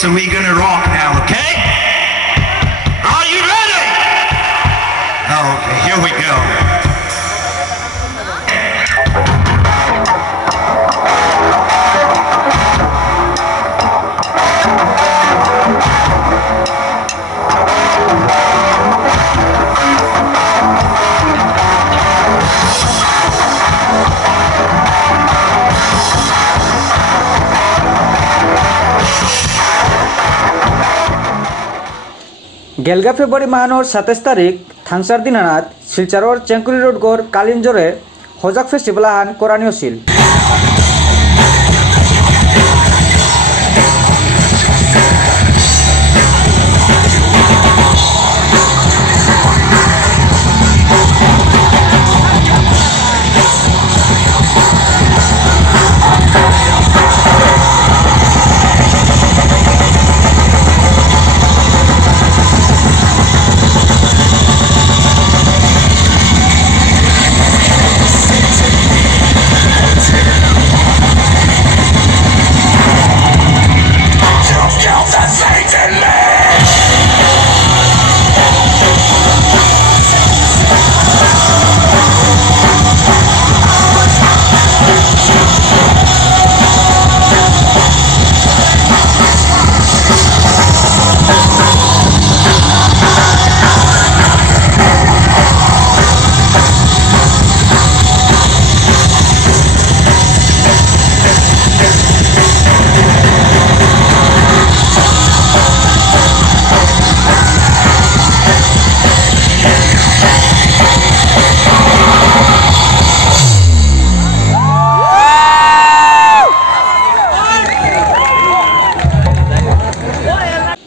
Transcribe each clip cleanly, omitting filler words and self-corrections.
So we're gonna rock now, okay? Are you ready? Oh, okay, here we go. गेलगा February माहर 27 तारिख थांगसार Dinanath Silchar चेंकुरी road गौर कालिंजरे हजाक festival हान करानियोसिल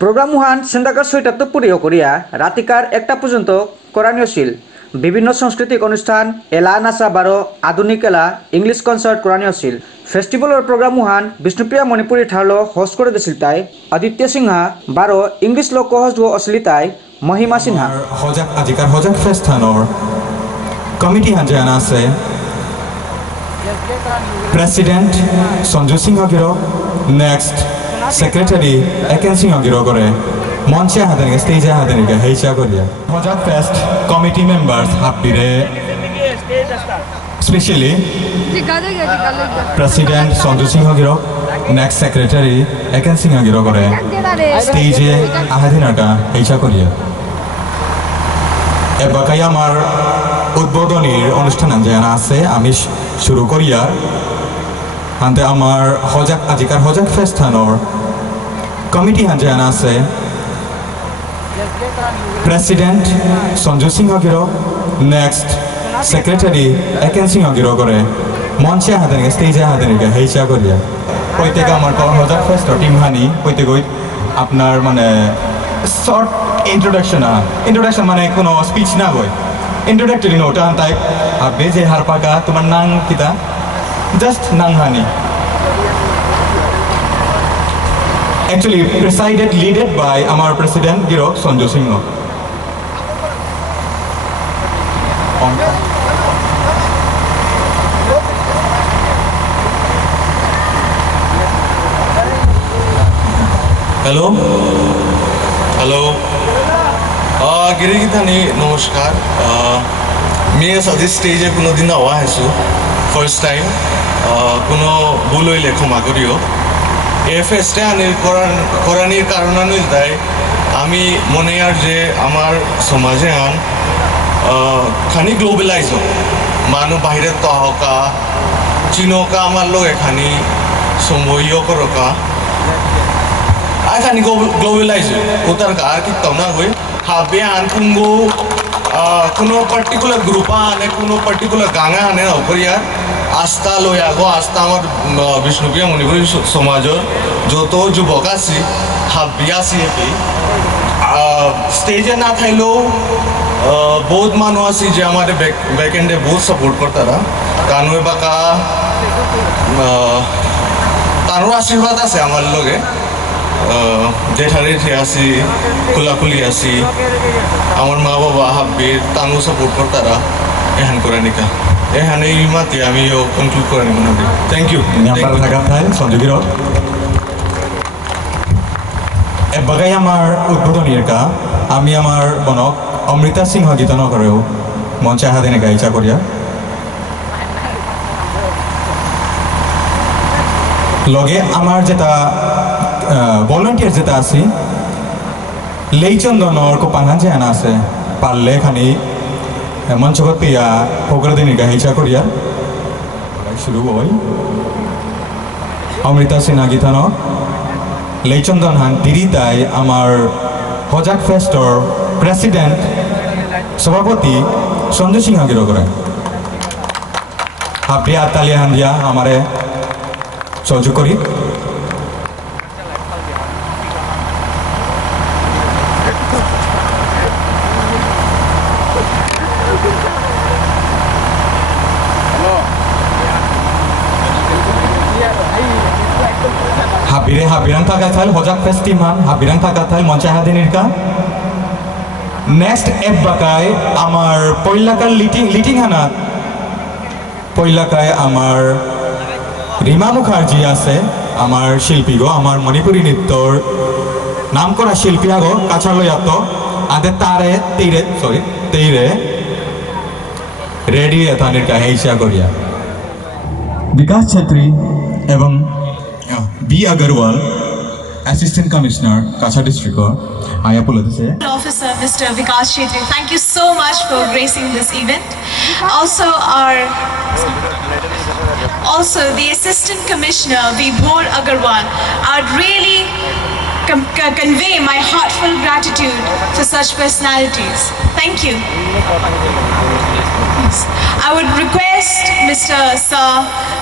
programme हान सन्ध्याकाल 6टा तो पुरियो करिया रातिकार 1टा पर्यन्त करानियोसिल विभिन्न सांस्कृतिक अनुष्ठान एला नाचा बारो आधुनिक एला इंग्लिश कन्सार्ट करानियोसिल फेस्टिवल और प्रोग्राम हान विष्णुप्रिया मणिपुरी ठालो होस्ट करे दिसिल ताई आदित्य सिंहा बारो इंग्लिश लोक होस्ट वो असली ताई महिमा सिन्हा हजाक आजिकार हजाक फेस्टानर कमिटी हान जाना আছে प्रेसिडेंट संजू सिंह गिरो नेक्स्ट सेक्रेटरी एकेन सिंह गिरो करे मंचे हादनिके स्टेज हादनिके हेइसा करिया हजाक फेस्ट कमिटी मेंबर्स हापिरे स्पेशली प्रेसिडेंट संजू सिंह गिरो नेक्स्ट सेक्रेटरी एकेन सिंह गिरो करे स्टेज हादिनाटा हेइसा करिया एबाकाय आमार उद्बोधनीर अनुष्ठान जाना আছে আমি শুরু করিয়া हानते आमार हजाक आजिकार हजाक फेस्टानर कमिटी हान जाना আছে प्रेसिडेंट संजू सिंह गिरो नेक्स्ट सेक्रेटरी एकेन सिंह गिरो करे मंचे हादनिके स्टेज हादनिके हेइसा करिया प्रत्येक आमार हजाक फेस्टर टीम हानी प्रत्येक आपनार माने शॉर्ट इंट्रोडक्शन माने कोनो स्पीच ना गय इंट्रोडक्टरी नोट आन टाइप आबे जे हारपाका तुमार नाम किता जस्ट नाम हानी actually leaded by our president Giro Sanju Singh. Hello गिरिगितानी नमस्कार मैं सदी स्टेजे कोनो दिन आवा हैसु फर्स्ट टाइम कोनो बुलोई लेखो मागुरियो ए फेस्टे आनिर करानिर कारण अनुदाय आमी मनेयार जे आमार समाजे आन खानी ग्लोबलाइज मानु बाहिरे तहका चीनोका आमार लोग एखानी सम्बोयो करोका आखानी ग्लोबलाइज उतर का कि तमना गई हाबे आन कुंगो कोनो पर्टिकुलर ग्रुपा आने कोनो पर्टिकुलर गांगा आने नौकरिया आस्था लयागो आस्था आमार विष्णुप्रिया मणिपुरी समाजर जो तो युवक आसी हाबियासी स्टेजे ना थाइलो बहुत मानु आसी जे हमारे बैकएंडे बहुत सपोर्ट करता रहा तानुए बाका तानुर आशीर्वाद आसे आमार लगे जेठारी थे आसी खुलाखुली आसी आमार मा बाबा हाबे तानु सपोर्ट करता रहा एहान करानिका एहाने इमाति आमी यो कनक्लुड करानि मोनादे थैंक यू नाम्बार थाका थाय संजू गिरो এবাগাই আমার উদ্বোধনীর কা আমি আমার বনক অমৃতা সিংহ গীতন করেও মঞ্চে হাদিনে গাইচা করিয়া লগে আমার যেটা ভলেন্টিয়ার যেটা আছে লেইচন্দনর কো পাঙ্গান যে আনা আছে পারলে খানি মঞ্চগত পিয়া ফকরা দিনে গাইচা করিয়া শুরু হয় অমৃতা সিনহা গীতন লেইচন্দন হান তিরিতাই আমার হজাক ফেস্টর প্রেসিডেন্ট সভাপতি সঞ্জয় সিংহ গিরো করে হাবি আতালিয়া হান দিয়া আমারে সহযোগ করি হাবিরাং থাকা থাইল হজাক ফেস্টিমান হাবিরাং থাকা থাইল মঞ্চে হাদিনের কা নেক্সট এপ বাকায় আমার পৈলাকার লিটিং হানাত পৈলাকায় আমার রিমা মুখার্জি আছে আমার শিল্পী গো আমার মণিপুরী নৃত্যর নাম করা শিল্পী আগো কাছা লইয়াত আদে তারে তেইরে রেডি এথানের কা হেইসা করিয়া বিকাশ ছেত্রী এবং B. Agarwal, Assistant Commissioner, Kasha District. I apologize. Officer Mr. Vikas Chetri, thank you so much for gracing this event. Also the Assistant Commissioner Vibhor Agarwal. I'd really convey my heartfelt gratitude for such personalities. Thank you. I would request Mr. Sir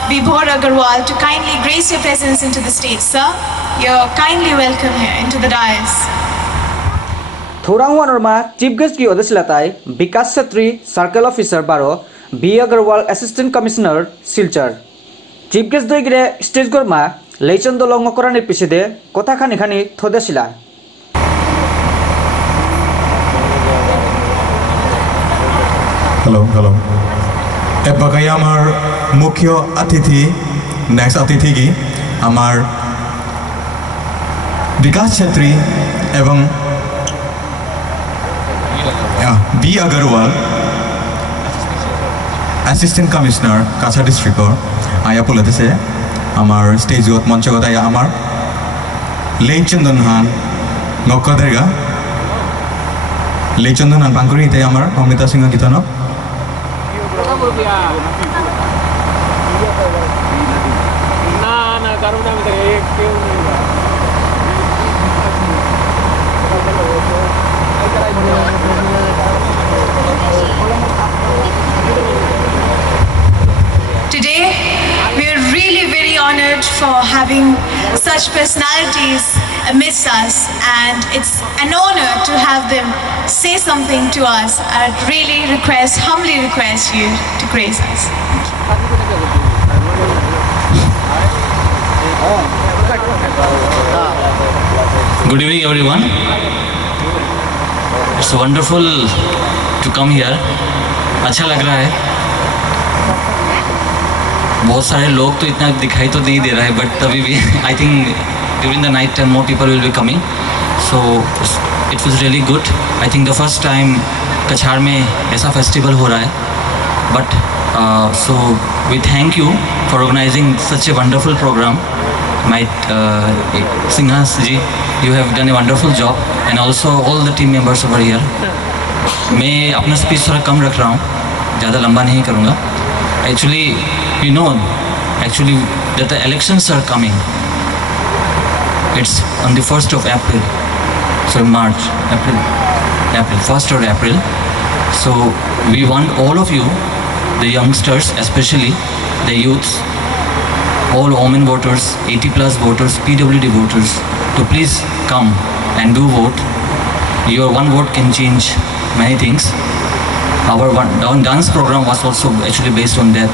Vibhor Agarwal to kindly grace your presence into the stage, sir. You're kindly welcome here into the dais. थोरांगवानरमा chief guest की अध्यक्षताय Vikas Chhetri circle officer 12 B. Agarwal assistant commissioner Silchar chief guest दइगरे stage गरमा लेचंद लंगकरानि पिछेदे कथा खानि खानि थदेसिला hello एबागाई आमार मुख्य अतिथि नेक्स्ट अतिथि की आमार विकास छेत्री एवं B. Agarwal असिस्टेंट कमिश्नर काछा डिस्ट्रिक्ट आया पुलते आमार स्टेजत मंचगत आया आमार लेचंदन हान नौकदेगा लेचंदन हान पांकुरी आमार Amrita Singh गीतन Today, we are really very honored for having such personalities amidst us, and it's an honor to have them say something to us. I'd really humbly request you to grace us. Good evening, everyone. It's wonderful to come here. अच्छा लग रहा है. बहुत सारे लोग तो इतना दिखाई तो नहीं दे रहा है, बट तभी भी I think during the night time more people will be coming. So it was really good. I think the first time कछाड़ में ऐसा फेस्टिवल हो रहा है. But so we thank you for organizing such a wonderful program. My Sinha ji, you have done a wonderful job, and also all the team members over here. मैं अपना speech थोड़ा कम रख रहा हूँ, ज़्यादा लंबा नहीं करूँगा. Actually, you know, that the elections are coming. It's on the 1st of April, so April, 1st of April. So we want all of you, the youngsters, especially the youths, all women voters, 80 plus voters, PWD voters, to please come and do vote. Your one vote can change many things. Our dance program was also actually based on that.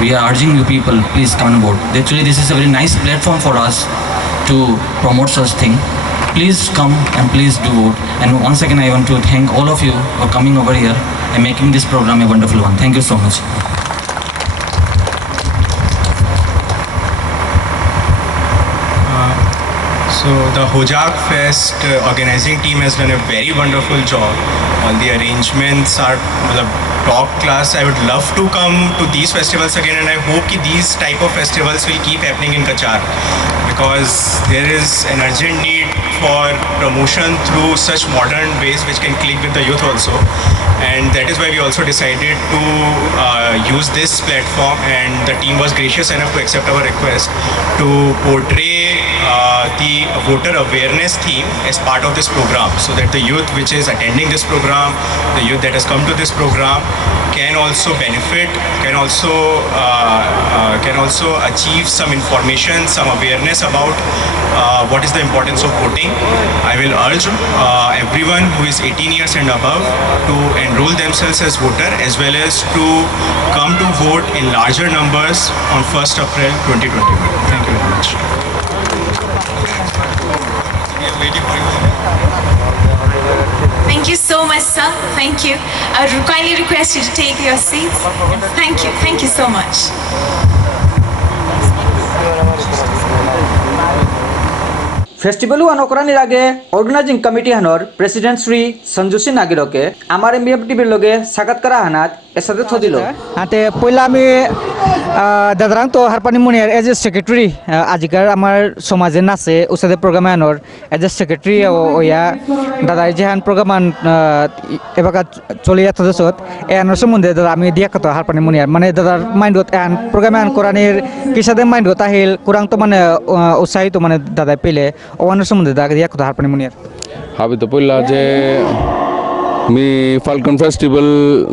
We are urging you people, please come and vote. Actually, this is a very nice platform for us to promote such thing. Please come and please do vote. And once again, I want to thank all of you for coming over here and making this program a wonderful one. Thank you so much. So So the Hojak Fest organizing team has done a very wonderful job. All the arrangements are top class. I would love to come to these festivals again, and I hope that these type of festivals will keep happening in Kachar, because there is an urgent need for promotion through such modern ways which can click with the youth also. And that is why we also decided to use this platform, and the team was gracious enough to accept our request to portray the voter awareness theme as part of this program, so that the youth which is attending this program, the youth that has come to this program, can also benefit, can also achieve some information, some awareness about what is the importance of voting. I will urge everyone who is 18 years and above to enroll themselves as voter, as well as to come to vote in larger numbers on 1st April 2021. Thank you very much. Thank you so much, sir. Thank you. I would kindly request you to take your seats. Thank you. Thank you so much. Festival अनुकरणीर आगे organising committee हानर president Shri Sanju Singh नागिरके आमार MBF टीवीर लगे साक्षात्कार हानात एसादे थदिलो आते पयला आमी दादारां तो हारपानी मुनियार एज ए सेक्रेटरी आजिकार आमार समाजे नाचे उसादे प्रोग्राम हानर एज ए सेक्रेटरी ओया दादा जेहान प्रोग्राम एबाका चलिया थदसत एहानर सोमोन्दै दादा आमी दियाखतो हारपानी मुनियार माने दादार माइंडत एहान प्रोग्राम हान करानिर किसादे माइंडत आहिल कुरां तो माने उत्साहित माने दादा पेले ओवानर सोमोन्दै दादा दियाखतो हारपानी मुनियार हाबि तो पयला जे मी falcon festival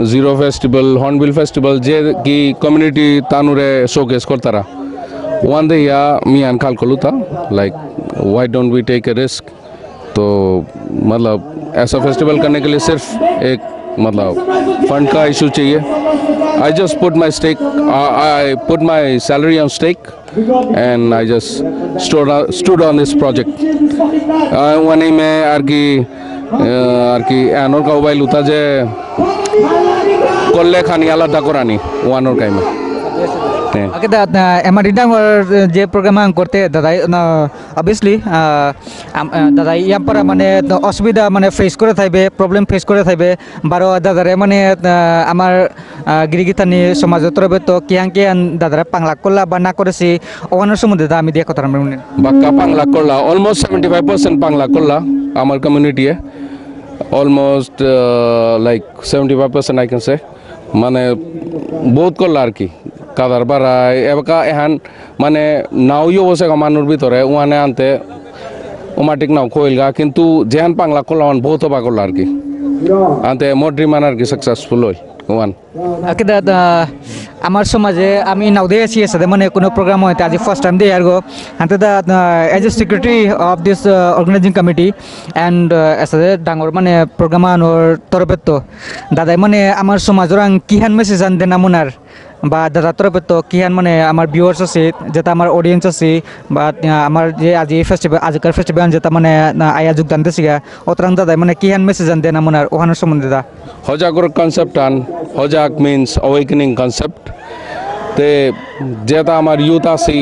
Ziro festival hornbill festival जे की कम्युनिटी तानुरे शोकेस करतारा वन दे या मी अनखाल कलुता like why don't we take a risk तो मतलब ऐसा फेस्टिवल करने के लिए सिर्फ एक मतलब फंड का इशू चाहिए I just put my stake I put my salary on stake and I just stood on this project. One में आरकी एनोर का उबाइल उता जे कोल्ले खानी आलादा करानी वानोर का में ओके दादा एमआरडी जे प्रोग्राम करते दादा ऑब्वियसली दादा यहाँ पर माने असुविधा माने फेस करे थाइबे प्रॉब्लम फेस करे थाइबे बारो दादारे माने आमार गिरिगितानी समाज तरबे तो कियां कियां दादारे पांगला करला बा ना करेसी ओवानर सम्बन्धे दा आमी दिया कथा रामने बाक्का पांगला करला ऑलमोस्ट 75% पांगला करला आमार कम्युनिटी है almost like 75% I can say माने बहुत करला आरकी कादार बाराय एबका एहान माने नावयो बसे मानुर भितरे उहाने आनते ओमाटिक नाव खोइलगा किन्तु जेहान पांगला करलावन बहुत हबा करला आरकी आनते मोड्री मानार की सक्सेसफुल होय ওয়ান ওকে দাদা আমার সমাজে আমি নাউদে আছি সাথে মানে কোনো প্রোগ্রাম হয় আজি ফার্স্ট টাইম দে আরগো হাতে দা as a secretary of this organising committee and সাথে ডাঙর মানে প্রোগ্রাম আনোর তরফে তো দাদাই মানে আমার সমাজের আং কিহান মেসেজ আন দেনা মনার বা দাদা তরফে তো কিহান মানে আমার ভিউয়ার্স আছে যেটা আমার অডিয়েন্স আছে বা আমার যে আজি ফেস্টিভ্যাল আজকার ফেস্টিভ্যাল যেটা মানে আয়া যোগদান দিছিগা অতরাং দাদাই মানে কিহান মেসেজ আন দেনা মনার ওহানোর সম্বন্ধে দা হজাগর কনসেপ্ট আন হজাক মিন্স অওয়েকেনিং কনসেপ্ট তে যেটা আমার ইউথ আছে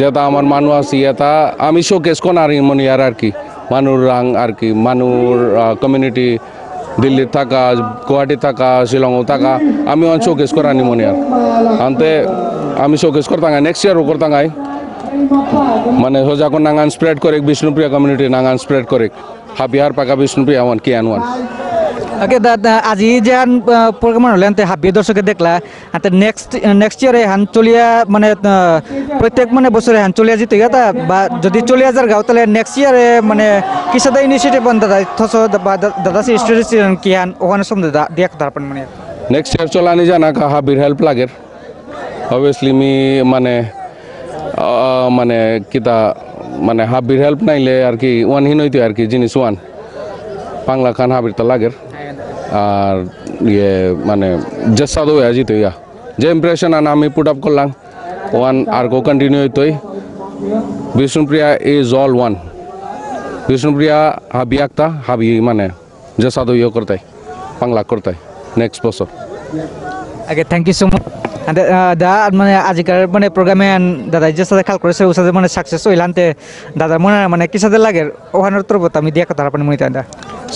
যেটা আমার মানুষ আছে এটা আমি শোকেস কোনারি মনি আর কি মানুর রাং আর কি মানুর কমিউনিটি দিল্লি থাকা গুয়াহাটি থাকা শিলং থাকা আমি অন শোকেস করানি মনি আর আনতে আমি শোকেস করতাম নেক্সট ইয়ারও করতাম মানে হজাকর নাঙ্গান স্প্রেড করে বিষ্ণুপ্রিয়া কমিউনিটি নাঙ্গান স্প্রেড করে হাবিহার পাকা বিষ্ণুপ্রিয়া ওয়ান কি আন ওয়ান ওকে দাদা আজি যে হান প্রোগ্রাম হলেন তে হাবি দর্শকে দেখলা আতে নেক্সট ইয়ারে হান চলিয়া মানে প্রত্যেক মানে বছরে হান চলিয়া জিতে গেতা বা যদি চলিয়া যার গাও তাহলে নেক্সট ইয়ারে মানে কিসাদা ইনিশিয়েটিভ বান দাদা থস দাদা সি স্ট্র্যাটেজি কি হান ওখানে সম্বন্ধে দিয়া কথা আপন মানে নেক্সট ইয়ার চলানি জানা কা হাবির হেল্প লাগের অবভিয়াসলি মি মানে মানে কিতা মানে হাবির হেল্প নাইলে আর কি ওয়ান হিনইতে আর কি জিনিস ওয়ান পাংলা খান হাবির তা লাগের আর ইয়ে মানে জেসাদো আজিত ইয়া যে ইমপ্রেশন আন আমি পুট আপ করলাম ওয়ান আর গো কন্টিনিউ হইতই Bishnupriya is all one Bishnupriya হাবি একটা হাবি মানে জেসাদো ইয়ে করতে পাংলা করতে নেক্সট বছর okay thank you so much दा माने आजिकार माने प्रग्रामे दादा जे साथे खाल करेছে ওসাথে মানে সাকসেস হইলানতে দাদা মনে মানে কি সাথে লাগে ওখানের তরফ আমি দিয়া কথা আপনি মইতা দা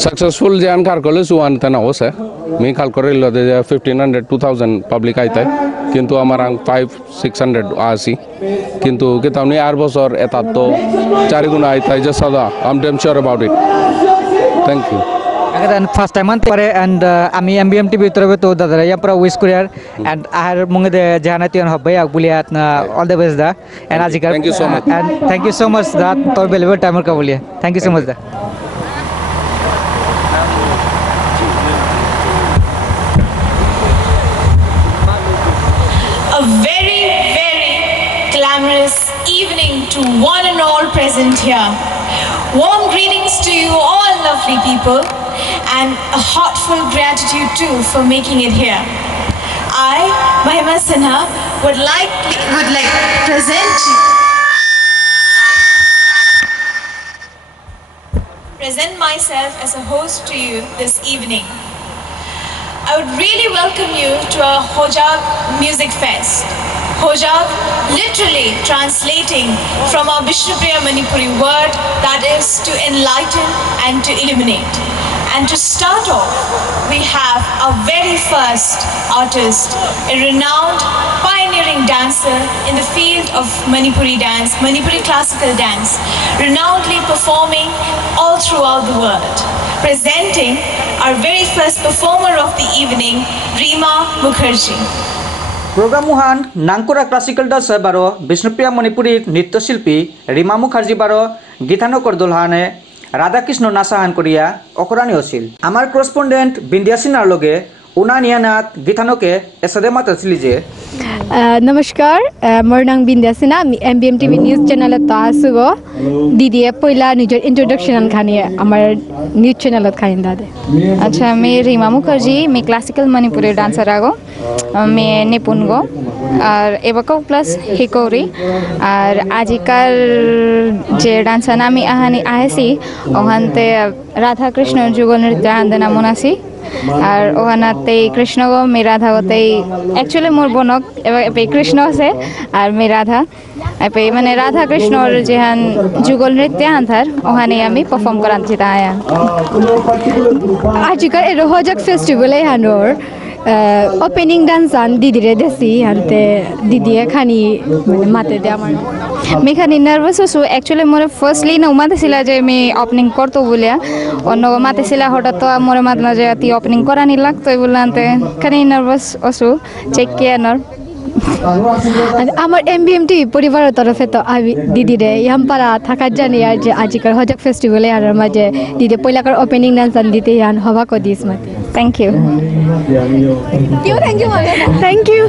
सक्सेसफुल जान कार कॉलेज वन तना हो से मी खाल करे लो दे 1500 2000 पब्लिक आइता किंतु हमारा 500 600 आसी किंतु कितावनी 8 বছর এতা তো 4 গুণ আইতা যে সদা I am damn sure about it thank you again first time ante pare and ami MBM TV torobe to dadara ya pura wish kuriar and ahar munge de jahanation hobbe ak buliat all the best da and ajikar thank you so much and thank you so much da to belebe timer ka bolia thank you so much da a very glamorous evening to one and all present here. Warm greetings to you all lovely people and a heartfelt gratitude too for making it here. I, Mahima Sinha, would like to present myself as a host to you this evening. I would really welcome you to our Hojag Music Fest. Hojag literally translating from our Vishnupriya Manipuri word that is to enlighten and to illuminate. And to start off, we have our very first artist, a renowned pioneering dancer in the field of Manipuri dance, Manipuri classical dance, renownedly performing all throughout the world. Presenting our very first performer of the evening, Rima Mukherjee. program muhan nangkura classical dancer baro Vishnupriya Manipuri nritya shilpi Rima Mukherjee baro githano kordolhane Radha Krishna নাচাহান করিয়া অকরানি হছিল আমার correspondent বিন্দিয়াসিনার লগে উনানিয়ানাত গীতানকে এসদে মাতাছিল যে নমস্কার মোর নাম বিন্দিয়াসিনা আমি MBM TV news চ্যানেলত আছুগ দিদিয়ে পয়লা নিজৰ ইন্ট্রোডাকশন খানিয়ে আমার নিউজ চ্যানেলত খাইন দাদে अच्छा मैं रीमा मुखर्जी मैं क्लासिकल मणिपुरी डांसर आगो मैं निपुण गो और एवको प्लस हिकोरी और आजिकार जे डांसर नामी आहानी आहेसी ओहानते राधा कृष्ण जुगल नृत्य आंदना मुनासी और ओहानाते कृष्ण गो मैं राधा गोते एक्चुअली मोर बनक ए कृष्ण से और मैं राधा ए माने राधा कृष्ण और जेहान जुगल नृत्य आंथार ओहाने आमी परफॉर्म करान चिता आया आजिका ए रोहजक फेस्टिवल है हानोर ओपनिंग डांस आन दीदी रे देसी हनते दीदी खानी माते दे आमार मैं खानी नर्वस हूँ एक्चुअली मोर फर्स्टली न माते सिला जे मैं ओपनिंग करतो बोलिया और न माते सिला हटा तो मोर मातना जे अति ओपनिंग करानी लागतो बोलानते खानी नर्वस हूँ चेक किया नर আমার MBM TV পরিবারের তরফে তো আমি দিদি রে ইয়ামপারা থাকার জানি আর যে আজিকার হজক ফেস্টিভ্যালে আর মাঝে দিদি পয়লাকার ওপেনিং ডান্স দিতে ইয়ান হবা কো দিস মাতে thank you thank you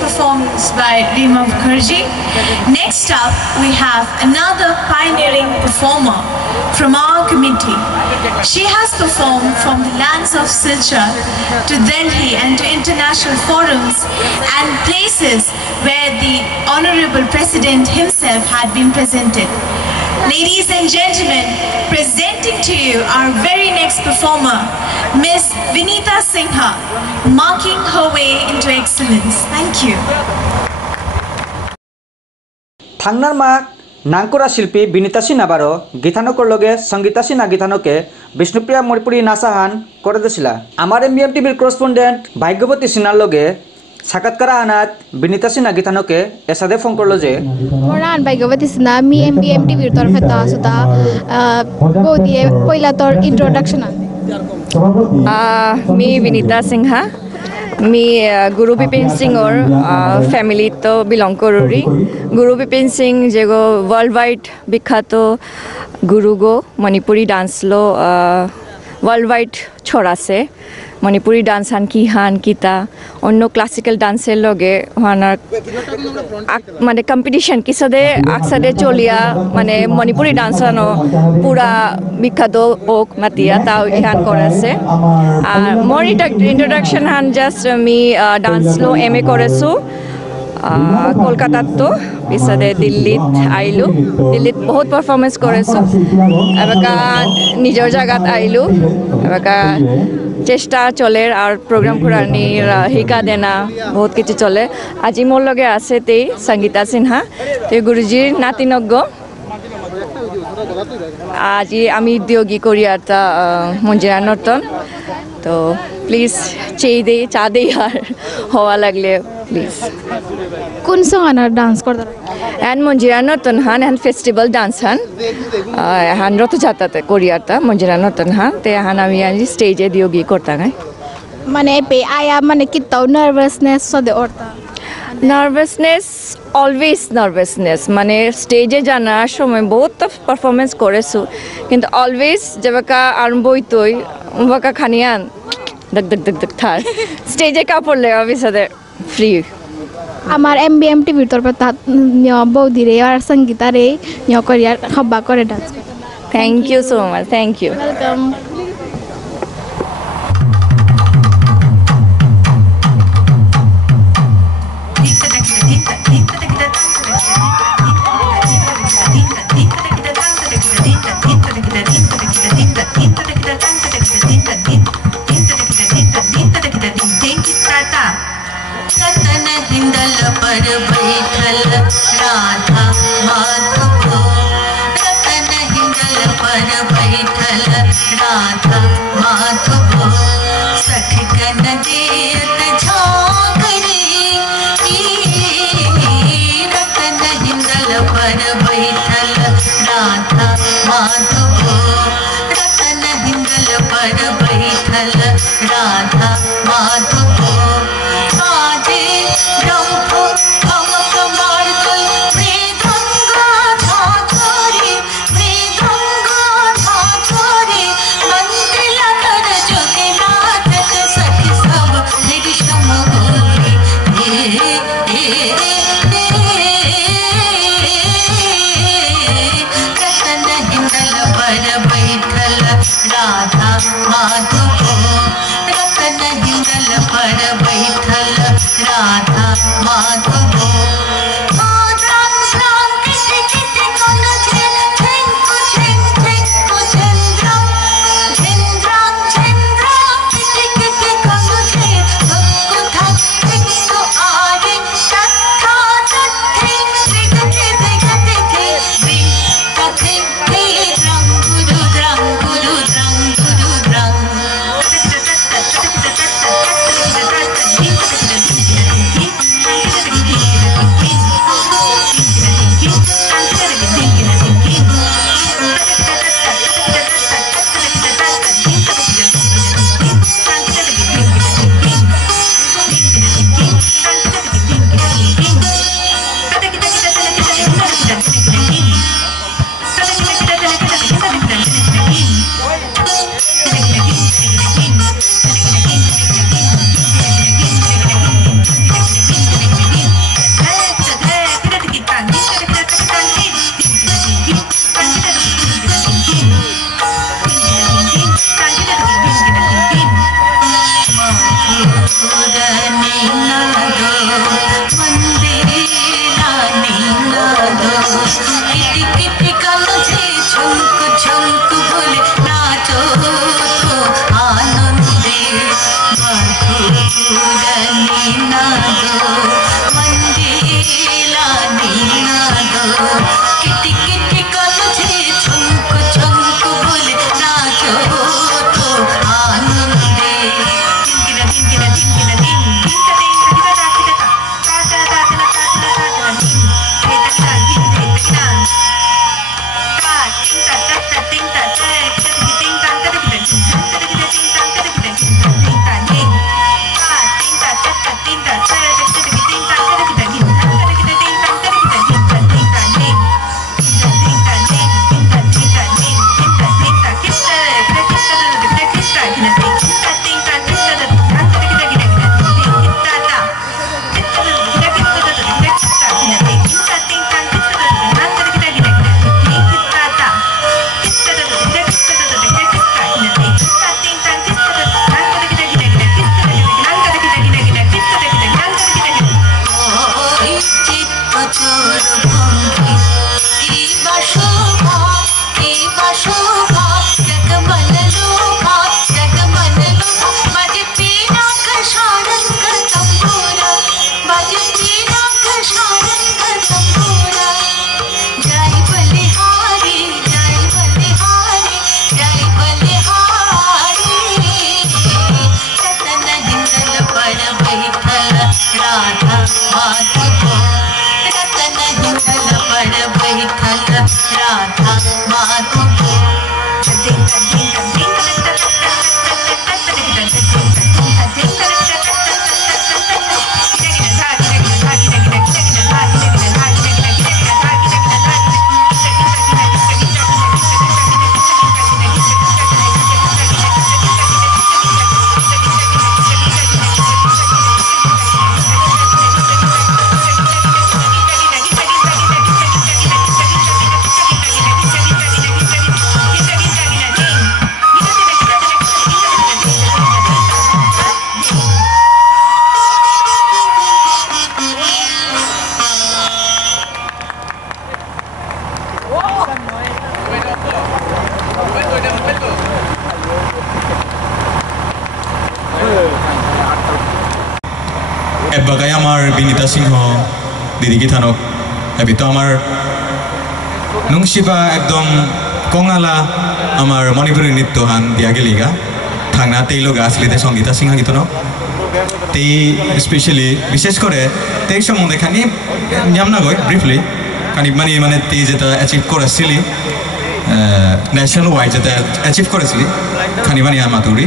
Performance by Rima Mukherjee. Next up, we have another pioneering performer from our committee. She has performed from the lands of Silchar to Delhi and to international forums and places where the Honorable President himself had been presented. Ladies and gentlemen, presenting to you our very next performer, Miss Vinita Singha, marking her way into excellence. Thank you. থাংনার মা নাংকুরা শিল্পী বিনীতা সিনহা বারো গীতানকর লগে সঙ্গীতা সিনহা গীতানকে বিষ্ণুপ্রিয়া মণিপুরী নাচাহান করে দিছিলা। আমার MBM টিভির correspondent ভাগ্যবতী সিনহার লগে সাক্ষাৎকার আনাত বিনীতা সিনহা গীতানকে এসাদে ফোন করলো যে মোরান ভাগ্যবতী সিনহা মি MBM টিভির তরফে তা আসুতা বৌদিয়ে পয়লা তোর ইন্ট্রোডাকশন मी विनीता सिन्हा मी गुरु बिपिन सिंह और फैमिली तो बिलोंग करूरी गुरु बिपिन सिंह जेगो वर्ल्ड वाइड विख्यात गुरु गो मणिपुरी डांस लो वर्ल्ड वाइड छोड़ा से मणिपुरी डांस हान की हान कीता अन्य क्लासिकल डांसर लोगे हाना माने कंपटीशन किसदे आक्सदे चलिया माने मणिपुरी डांस नो पूरा विख्यात ओक मातिया ताउ इहान करासे मोर इंट्रोडक्शन हान जस्ट मी डांस लो MA करेसु कोलकाता तो पिछले दिल्लीत आइलु दिल्लीत बहुत परफॉर्मेंस करेसु एबका निजर जगत आइलु एबका चेष्टा चले और प्रोग्राम करानी हिका देना बहुत किसी चले आज मोर लगे आसे ते संगीता सिन्हा ते गुरुजीर नातिनज्ञ आज आमी उद्योगी करियाता मंजिरा नर्तन तो प्लीज चा दे यार हवा लगले प्लीज কোন সঙ্গানা ডান্স করতে এন মঞ্জিরা নতুন হান এন ফেস্টিভ্যাল ডান্স হান হান রথযাত্রাতে কোরিয়াটা মঞ্জিরা নতুন হান তে হান আমি আজি স্টেজে দিওগি করতা গাই মানে পে আয়া মানে কিতাও নার্ভাসনেস সদে অর্তা নার্ভাসনেস অলওয়েজ নার্ভাসনেস মানে স্টেজে জানার সময় বহুত পারফরমেন্স করেছো কিন্তু অলওয়েজ যেবাকা আরম্ভ হইতই উবাকা খানিয়ান দক দক দক দক থার স্টেজে কাপড় লেওয়া বিসাদে ফ্রি আমার MBM টিভির তরফে তা বৌদি রে আর সঙ্গীতা রে করিয়ার হব্বা করে dance thank you so much thank you welcome এবাগাই আমার বিনীতা সিংহ দিদিকি থানক এবিতো আমার নুংশিবা একদম কঙালা আমার মণিপুরী নৃত্য হান দিয়া গেলিগা থাংনা তেই লগা আসলিতে সঙ্গীতা সিংহ গীত তেই স্পেশালি বিশেষ করে তেই সম্বন্ধে খানি জামনা গই ব্রিফলি খানি মানে তেই যেটা অ্যাচিভ করেছিলি ন্যাশনাল ওয়াইড যেটা অ্যাচিভ করেছিলি খানি মানে মাতুরি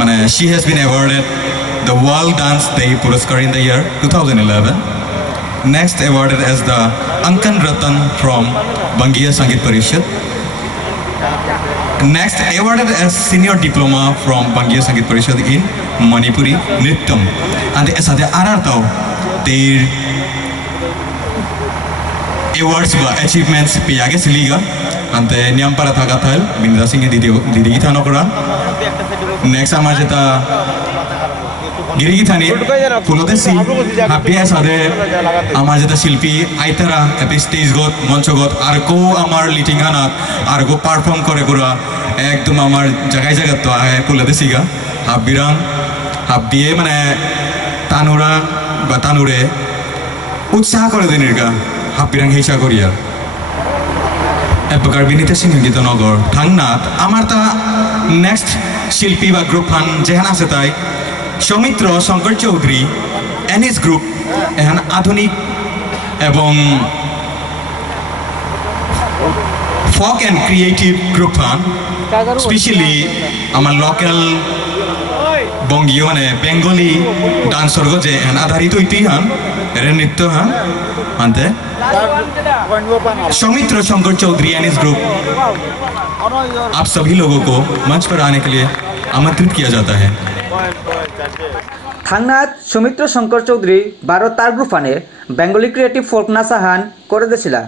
মানে she has been awarded the World Dance Day Puraskar in the year 2011. Next awarded as the Ankan Ratan from Bangiya Sangit Parishad. Next awarded as Senior Diploma from Bangiya Sangit Parishad in Manipuri Nrittam. And as the Arartao, their awards বা achievements পেয়াগে সিলিগা and the Nyampara Thagathal Binda Singh Didi Githano kora. Next আমার যেটা গিরিগিথানি ফুলদেশি হাপিয়া সাদে আমার যেটা শিল্পী আইতারা AP stage গত মঞ্চগত আর কো আমার লিটিং গানাত আর কো perform করে গুরা একদম আমার জায়গায় জায়গা তো ফুলদেশি গা হাবিরাং হাবিয়ে মানে তানুরা বা তানুরে উৎসাহ করে দিনের গা হাবিরাং হেসা করিয়া একবার বিনীতা সিংহ গীতনগর থাংনাথ আমার তা নেক্সট শিল্পী বা গ্রুপ ফান যেখানে আছে তাই Soumitra Shankar Chowdhury and his group এখন আধুনিক এবং folk and creative group fun specially আমার লোকাল বঙ্গীয় মানে বেঙ্গলি ডান্সর যে আধারিত ইতিহান এর নৃত্য হান মানতে Soumitra Shankar Chowdhury and his group आप सभी लोगों को मंच पर आने के लिए आमंत्रित किया जाता है। থাংনাথ সৌমিত্র শঙ্কর চৌধুরী বারো তার গ্রুপানে বেঙ্গলি ক্রিয়েটিভ ফোক নাচাহান করে দিছিলা।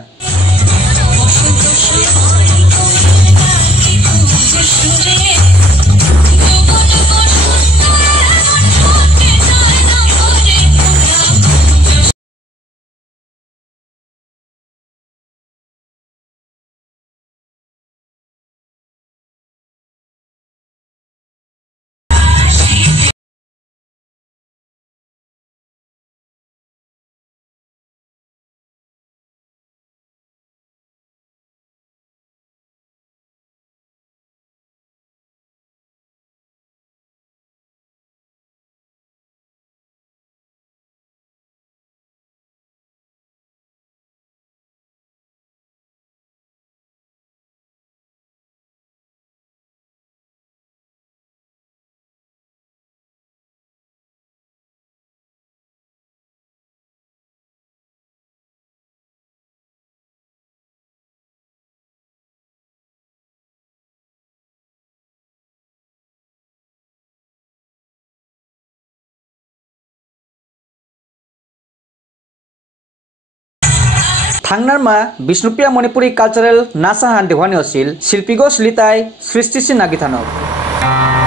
थांगनारमा विष्णुप्रिया मणिपुरी कल्चरल नासाहान देवानी असिल शिल्पीगो स्लिताय सृष्टिसी नागिथानक